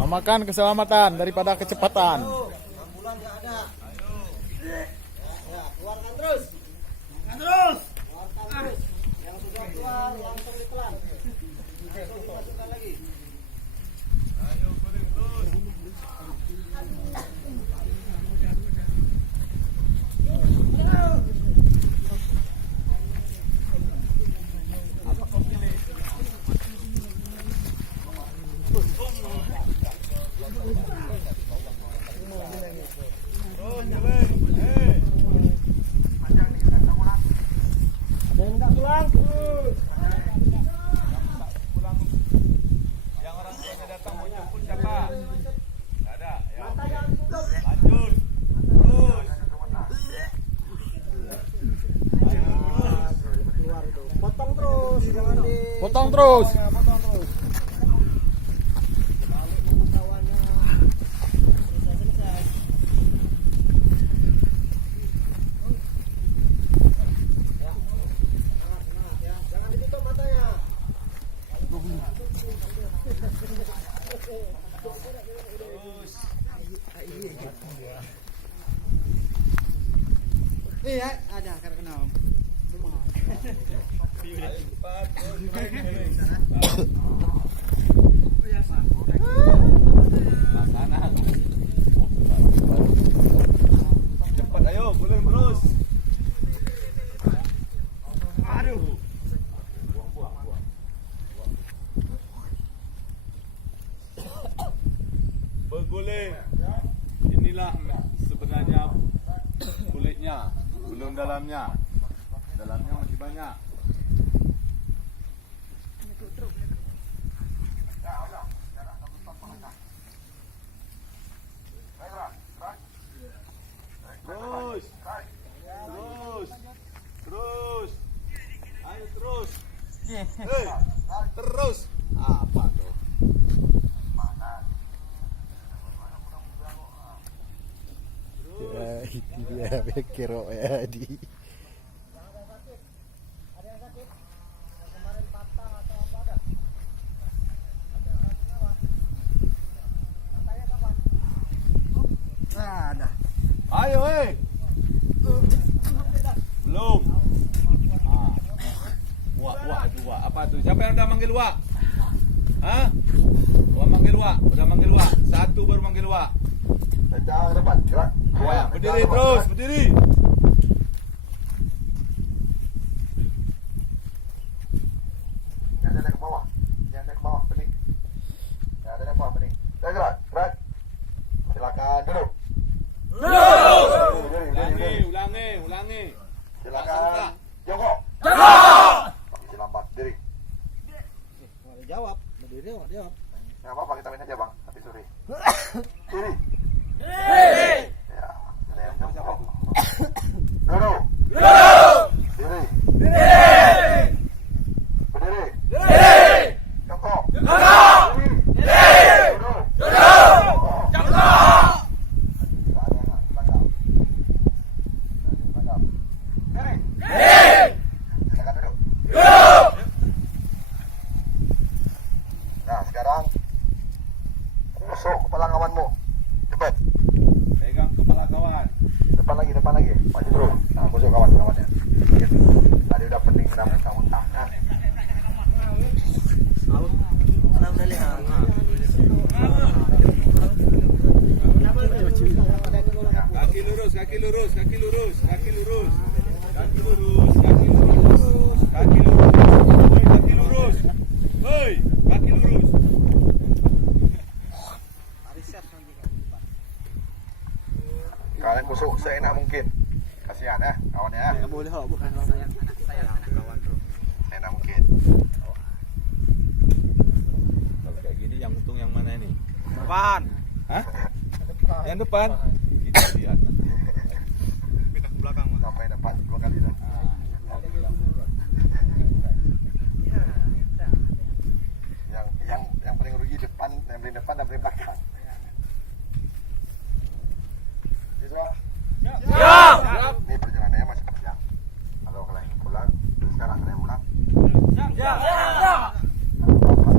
Memakan keselamatan daripada kecepatan. Ambulan nggak ada. Ya, keluarkan terus. Keluarkan terus. Yang sudah keluar langsung ditelan. Langsung dimasukkan lagi. Ayo guling terus. Apa kau pilih? Ada yang nggak pulang? Yang orang tuanya datang mau jemput siapa? Nggak ada. Ya, Mata oke. jangan tutup. Lanjut. Terus. Keluar itu. Potong terus, jangan di. Potong terus. Potong terus. Balik pembukaannya. Selesai. Ya. Semangat ya. Jangan ditutup matanya. Iya, ada karena kenal. Ayo cepat. Terus guling, guling. Nah, sana. Cepat ayo guling terus. Aduh. Berguling. Inilah sebenarnya kulitnya, belum dalamnya. Dalamnya masih banyak. Terus. Terus. Terus. Ayo terus. Hei, terus. Apa tuh? Ya, itu dia kero ya di. Ada yang sakit? Yang kemarin patah atau apa ada? Matanya kapan? Ada. Ayo, belum. Ah. Wah, itu wah. Apa tuh? Siapa yang udah manggil wah? Hah? Wah manggil wah. Udah manggil wah. Satu baru manggil wah. Jangan depan, gerak. Ya, berdiri terus, berdiri. Yang ada ke bawah. Yang ada ke bawah, pening. Yang ada ke bawah, pening. Dah gerak, gerak. Silakan duduk. Ulangi, ulangi, ulangi. Silakan jongkok. Masih lambat, diri. Mau jawab, berdiri mau jawab. Nggak apa-apa, kita main aja bang, nanti sore. Diri. Ya, ada yang jongkok. Duduk. Diri. Berdiri. Jongkok. Diri. Duduk. Jongkok. Nggak ada yang tanggap. Tanggap. Diri. Silakan duduk. Nah, sekarang tusuk kepala kawanmu. Cepat. Pegang kepala kawan. Depan lagi. Maju terus. Nah, tusuk kawannya. Tadi udah pening udah muntah-muntah. Nah. Kaki lurus, kaki lurus, kaki lurus, kaki lurus. Kaki lurus, kaki lurus. Kaki lurus. Kaki lurus. Hei, kaki lurus. Kalian tusuk seenak mungkin. Kasihan ya kawannya ya. Boleh kok, bukan saya anak kawan bro. Seenak mungkin. Kalau kayak gini yang untung yang mana ini? Depan. Hah? Yang depan. Kita lihat. Pindah ke belakang, Mas. Sampai dapat 2 kali dah. Yang paling rugi depan, yang paling depan dan paling belakang. Siswa, ini perjalanannya masih panjang. Kalau kalian pulang, sekarang kalian pulang. Siap. Apa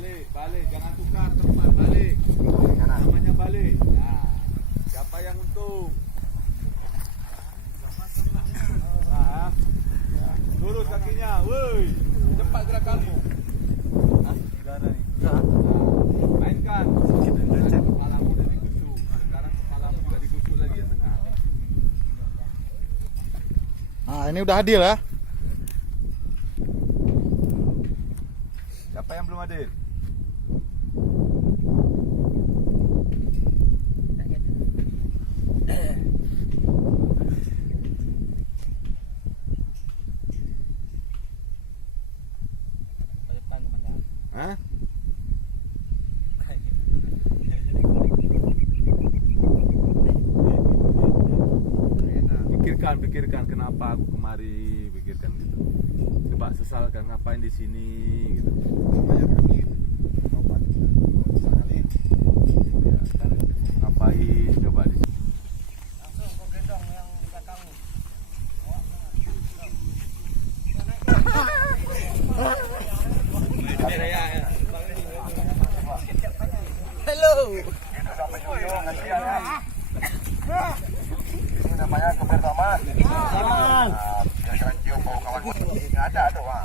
Balik, jangan tukar tempat, balik. Namanya balik. Nah, siapa yang untung? Nah, lurus kakinya, woi. Cepat gerakanmu. Mainkan. Sekarang kepalamu udah digusuk. Sekarang kepalamu juga digusuk lagi yang tengah. Nah, ini udah adil ya. Siapa yang belum hadir? Hah? Pikirkan kenapa aku kemari, pikirkan gitu. Coba sesalkan ngapain di sini gitu. Ya, kan, ngapain coba di sini. Langsung kau gendong yang di belakangmu. Halo. Itu sampai ujung gantian ya. Ini namanya kebersamaan. Kira-kira cium bau kawan. Nggak ada tuh, Pak.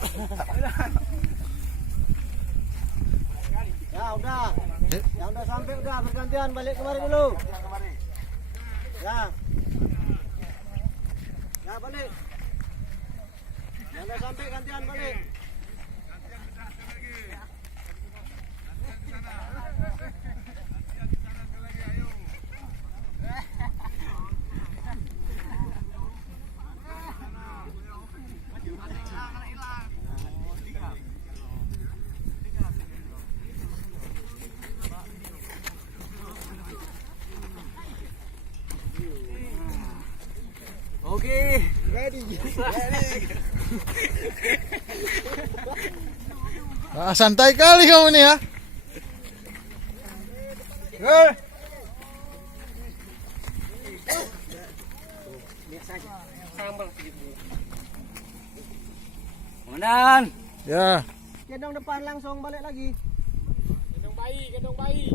Ya udah. Yang udah sampai udah bergantian balik kemari dulu. Ya. Ya balik. Yang udah sampai gantian balik. Oke, ready. Ah, santai kali kamu nih ya. Komandan. Ya. Gendong depan langsung balik lagi. Gendong bayi.